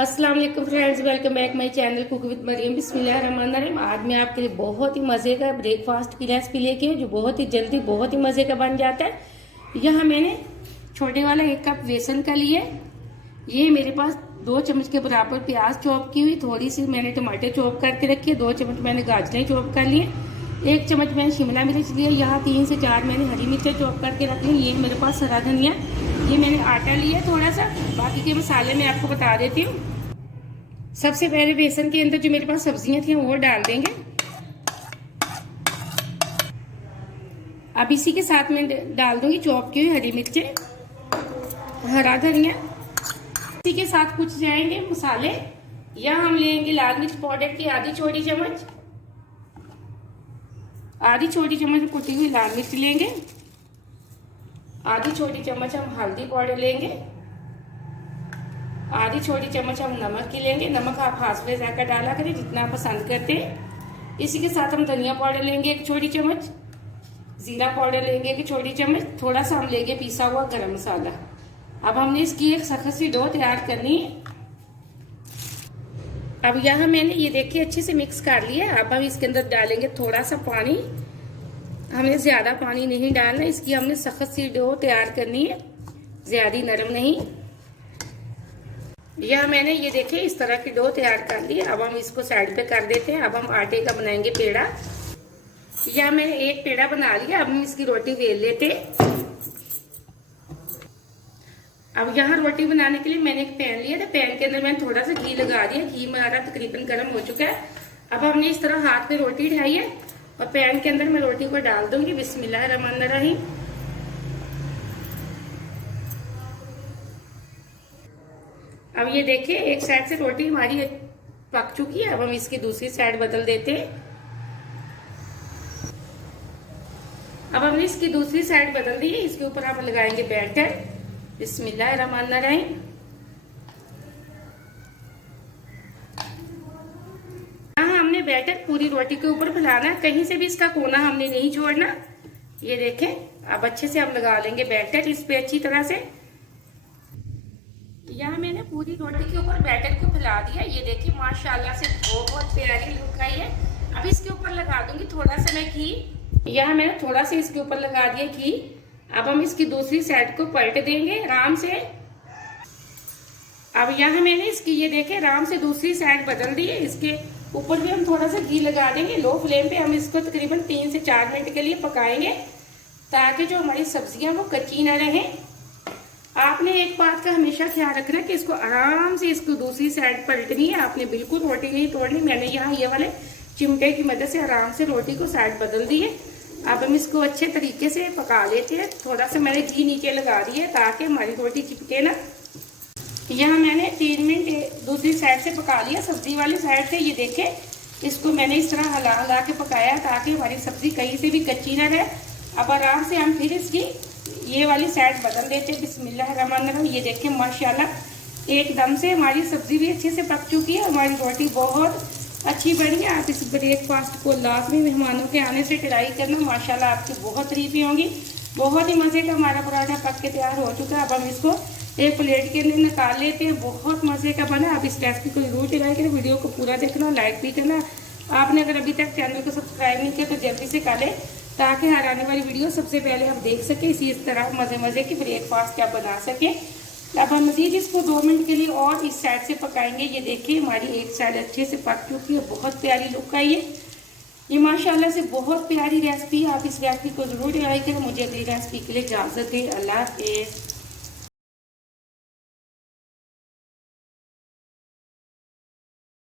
अस्सलाम वालेकुम friends, welcome back my channel cook with Mariam. बिस्मिल्लाहिर्रहमानिर्रहीम। आज मैं आपके लिए बहुत ही मज़े का ब्रेकफास्ट की रेसिपी लेके आई जो बहुत ही जल्दी बहुत ही मज़े का बन जाता है। यहाँ मैंने छोटे वाला 1 कप बेसन का लिया। ये मेरे पास 2 चम्मच के बराबर प्याज चॉप की हुई, थोड़ी सी मैंने टमाटर चॉप करके रखी है, 2 चम्मच मैंने गाजरें चॉप कर लिए, 1 चम्मच मैंने शिमला मिर्च लिया, यहाँ 3 से 4 मैंने हरी मिर्चें चॉप करके रख ली। ये मेरे पास हरा धनिया, ये मैंने आटा लिया थोड़ा सा। बाकी के मसाले मैं आपको बता देती हूँ। सबसे पहले बेसन के अंदर जो मेरे पास सब्जियां थी वो डाल देंगे। अब इसी के साथ मैं डाल दूंगी चॉप की हुई हरी मिर्चें, हरा धनिया। इसी के साथ कुछ जाएंगे मसाले। यहाँ हम लेंगे लाल मिर्च पाउडर की आधी छोटी चम्मच, आधी छोटी चम्मच कुटी हुई लाल मिर्च लेंगे, आधी छोटी चम्मच हम हल्दी पाउडर लेंगे, आधी छोटी चम्मच हम नमक की लेंगे। नमक आप हाथ में जाकर डाला करें जितना आप पसंद करते हैं। इसी के साथ हम धनिया पाउडर लेंगे 1 छोटी चम्मच, जीरा पाउडर लेंगे 1 छोटी चम्मच, थोड़ा सा हम लेंगे पिसा हुआ गरम मसाला। अब हमने इसकी एक सख्त सी डो तैयार करनी है। अब यहाँ मैंने ये देखिए अच्छे से मिक्स कर लिया। अब हम इसके अंदर डालेंगे थोड़ा सा पानी। हमने ज्यादा पानी नहीं डालना, इसकी हमने सख्त सी डो तैयार करनी है, ज्यादा नरम नहीं। यह मैंने ये देखिए इस तरह की डो तैयार कर ली। अब हम इसको साइड पे कर देते हैं। अब हम आटे का बनाएंगे पेड़ा। यह मैंने एक पेड़ा बना लिया। अब हम इसकी रोटी बेल लेते हैं। अब यहाँ रोटी बनाने के लिए मैंने एक पैन लिया था। पैन के अंदर मैंने थोड़ा सा घी लगा दिया। घी हमारा तकरीबन गर्म हो चुका है। अब हमने इस तरह हाथ में रोटी उठाई है और पैन के अंदर मैं रोटी को डाल दूंगी। बिस्मिल्लाहिर्रहमानिर्रहीम। अब ये देखिए एक साइड से रोटी हमारी पक चुकी है। अब हम इसकी दूसरी साइड बदल देते हैं। अब हमने इसकी दूसरी साइड बदल दी है। इसके ऊपर हम लगाएंगे बैटर। बिस्मिल्लाहिर्रहमानिर्रहीम। यहाँ हमने बैटर पूरी रोटी के ऊपर फैलाना है, कहीं से भी इसका कोना हमने नहीं छोड़ना। ये देखें, अब अच्छे से हम लगा लेंगे बैटर इस पे अच्छी तरह से। यहाँ मैंने पूरी रोटी के ऊपर बैटर को फैला दिया। ये देखिए माशाल्लाह से बहुत प्यारी लुक आई है। अब इसके ऊपर लगा दूंगी थोड़ा सा मैं घी। यहाँ मैंने थोड़ा सा इसके ऊपर लगा दिया घी। अब हम इसकी दूसरी साइड को पलट देंगे आराम से। अब यहाँ मैंने इसकी ये देखे आराम से दूसरी साइड बदल दी है। इसके ऊपर भी हम थोड़ा सा घी लगा देंगे। लो फ्लेम पे हम इसको तकरीबन 3 से 4 मिनट के लिए पकाएंगे ताकि जो हमारी सब्जियां वो कच्ची ना रहे। आपने एक बात का हमेशा ख्याल रखना कि इसको आराम से इसको दूसरी साइड पलटनी है। आपने बिल्कुल रोटी नहीं तोड़नी। मैंने यहाँ ये वाले चिमटे की मदद से आराम से रोटी को साइड बदल दी है। अब हम इसको अच्छे तरीके से पका लेते हैं। थोड़ा सा मैंने घी नीचे लगा दिया है ताकि हमारी रोटी चिपके ना। यहाँ मैंने 3 मिनट दूसरी साइड से पका लिया, सब्जी वाली साइड से। ये देखे इसको मैंने इस तरह हिला हिला के पकाया ताकि हमारी सब्जी कहीं से भी कच्ची ना रहे। अब आराम से हम फिर इसकी ये वाली साइड बदल देते हैं। बिस्मिल्लाहिर्रहमानिर्रहीम। ये देखिए माशाल्लाह एकदम से हमारी सब्जी भी अच्छे से पक चुकी है। हमारी रोटी बहुत अच्छी बनी है। आप इस ब्रेकफास्ट को लाजमी मेहमानों के आने से ट्राई करना। माशाल्लाह आपकी बहुत तारीफें होंगी। बहुत ही मज़े का हमारा पराठा पक के तैयार हो चुका है। अब हम इसको एक प्लेट के अंदर निकाल लेते हैं। बहुत मज़े का बना। आप इस रेसिपी को जरूर ट्राई करें। वीडियो को पूरा देखना, लाइक भी करना। आपने अगर अभी तक चैनल को सब्सक्राइब नहीं किया तो जल्दी से कर लें ताकि हर आने वाली वीडियो सबसे पहले हम देख सके। इसी तरह मज़े की ब्रेकफास्ट आप बना सके। अब हम मज़ीद इसको 2 मिनट के लिए और इस साइड से पकाएंगे। ये देखिए हमारी एक साइड अच्छे से पक चुकी है। बहुत प्यारी लुक आई है। ये माशाल्लाह से बहुत प्यारी रेसिपी है। आप इस रेसिपी को जरूर ट्राई करें। मुझे अगली रेसिपी के लिए इजाज़त दें। अल्लाह हाफ़िज़।